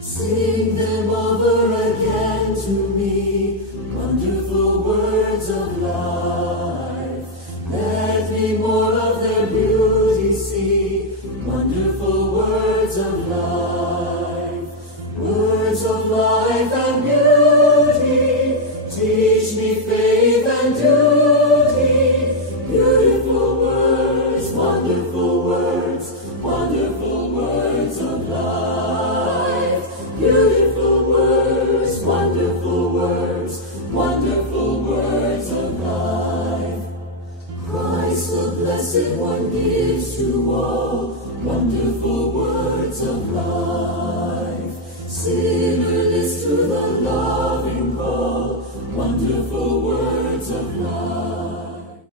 Sing them over again to me, wonderful words of life. Let me more of their beauty see, wonderful words of life. Words of life and beauty, teach me faith and duty. Beautiful words, wonderful words, wonderful words of life. Beautiful words, wonderful words, wonderful words of life. Christ the Blessed One gives to all wonderful words of life. Sinner, listen to the loving call, wonderful words of life.